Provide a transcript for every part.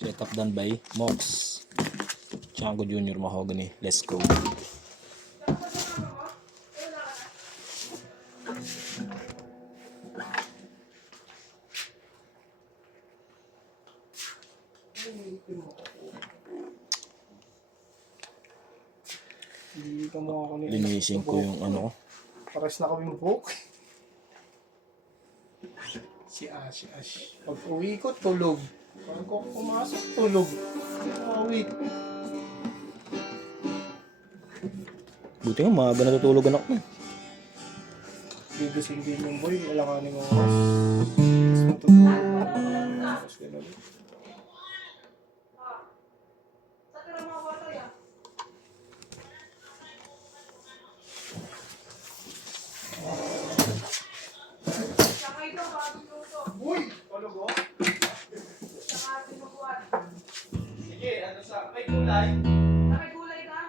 Setup done by Mox Chango Junior Mahogany. Let's go. Hindi ka mo ako Linisin ko yung ano. Pares na kaming book. Si Ash. Pag uwi ko, tulog. Pag ko pumasok, tulog. Uwi ko. Buti nga, maaga natutulog anak mo. Gigising din yung boy, alanganin mo oras. Tapos matutulog na alanganin oras. Ganun. Uy! Tulog o? Sige, ano sa... May kulay? May gulay ka?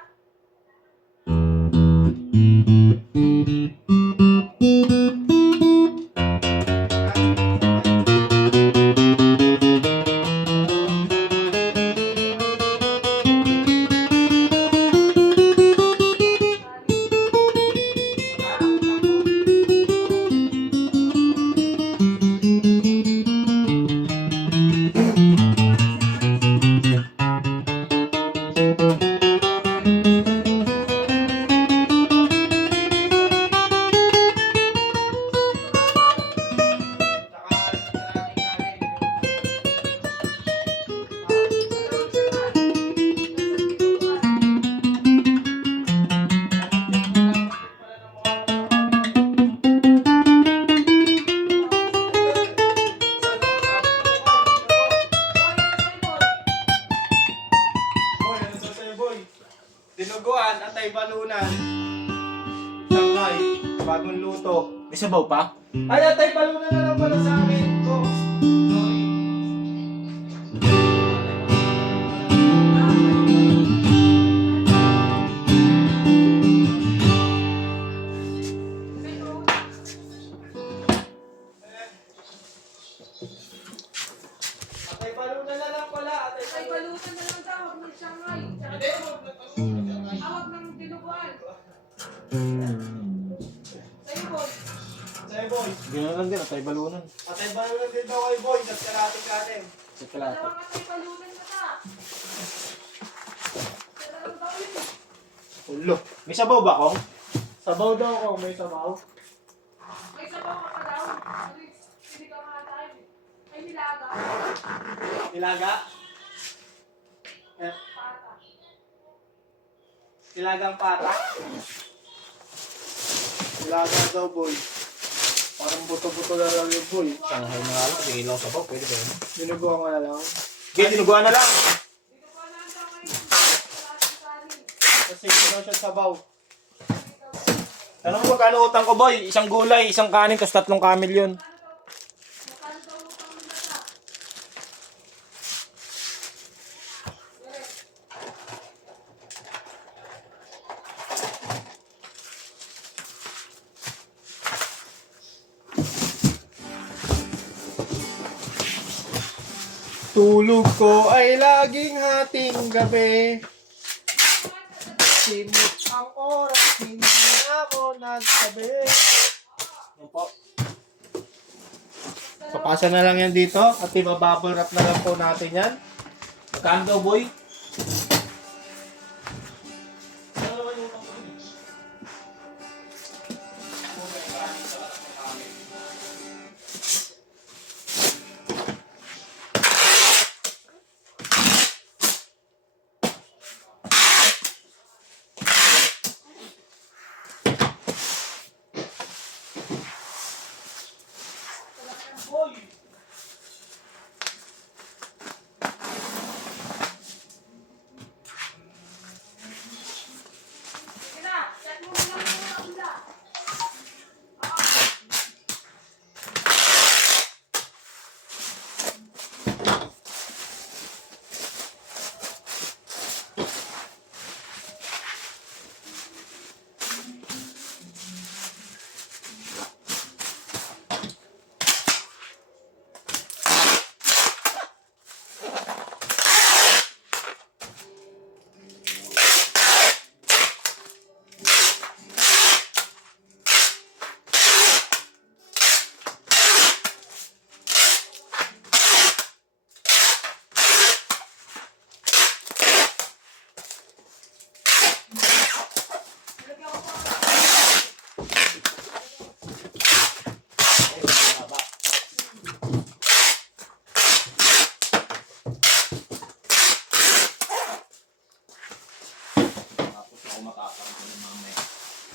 Dinuguan at ay balunan. Sangay, bagong luto. May sabaw pa? Ay, at ay balunan na lang pala sa akin. Oh, sorry. At ay balunan na lang pala. At ay Ay, balutan na lang daw. Huwag ng siyangay. Hindi, huwag na to. Awag ng dinuguan. Sa'yo, boy. Sa'yo, boy. Gano'n lang din, atay balunan. At ay balunan din daw kay boy. At karating kanin. Sa kalate. Dalawang atay balutan na ta. Dalawang daw yun. Ulo. May sabaw ba kong? Sabaw daw ko. May sabaw. May sabaw ka pa daw. Hindi ka nga tayo. Ay, nilaga. Ilaga. Eh, Pata. ilagang pata. Ilaga daw, boy. Parang buto-buto na lang yung boy. Shanghai na nga lang, sige ilaw sabaw, pwede ba yun? Dinuguan ko na lang. Okay, dinuguan na lang. Dinuguan na lang daw ngayon. Kalating kanin. Kasi hindi daw siya sabaw. Tanong mo magkano utang ko boy? Isang gulay, isang kanin, tapos 3 kamil yun. Magkano daw utang mo na ta? Tulog ko ay laging hating gabi. Simot ang oras, hindi na ako nagsabi. Yan po. Papasa na lang yan dito at ibabubble wrap na lang po natin yan. Magkano daw boy?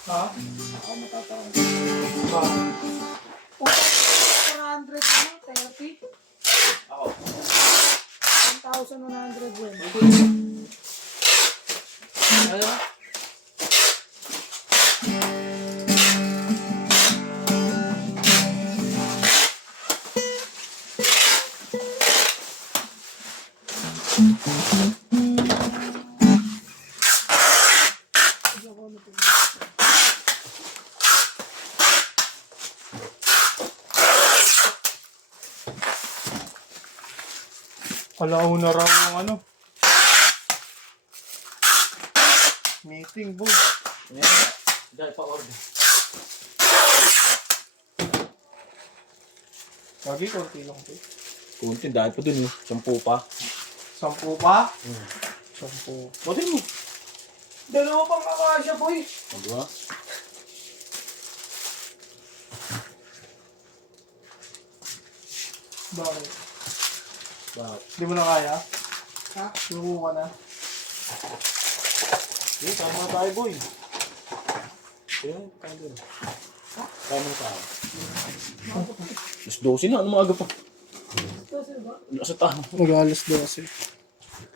Ha? Ako matatarang. Ba? 400 ano? 30? Ako. 1,100 yun. Ano? Alauna raw yung ano. Meeting, boy. Ayan. Dahil pa-order. Lagi, konti lang po. Kunti, dahil pa dun 10 pa. 10 pa? 10. Pwede mo. Dalawa pang akasya, boy. O, diba? Bakit? Bakit? Di mo na kaya? Ha? Suko ka na. Sige, sama na tayo, boy. Sige, tayo dun. Kaya mo na tayo. Mas 12 na, ano maaga pa? Ito, sir ba? Nasa tayo. Mag-alas 12.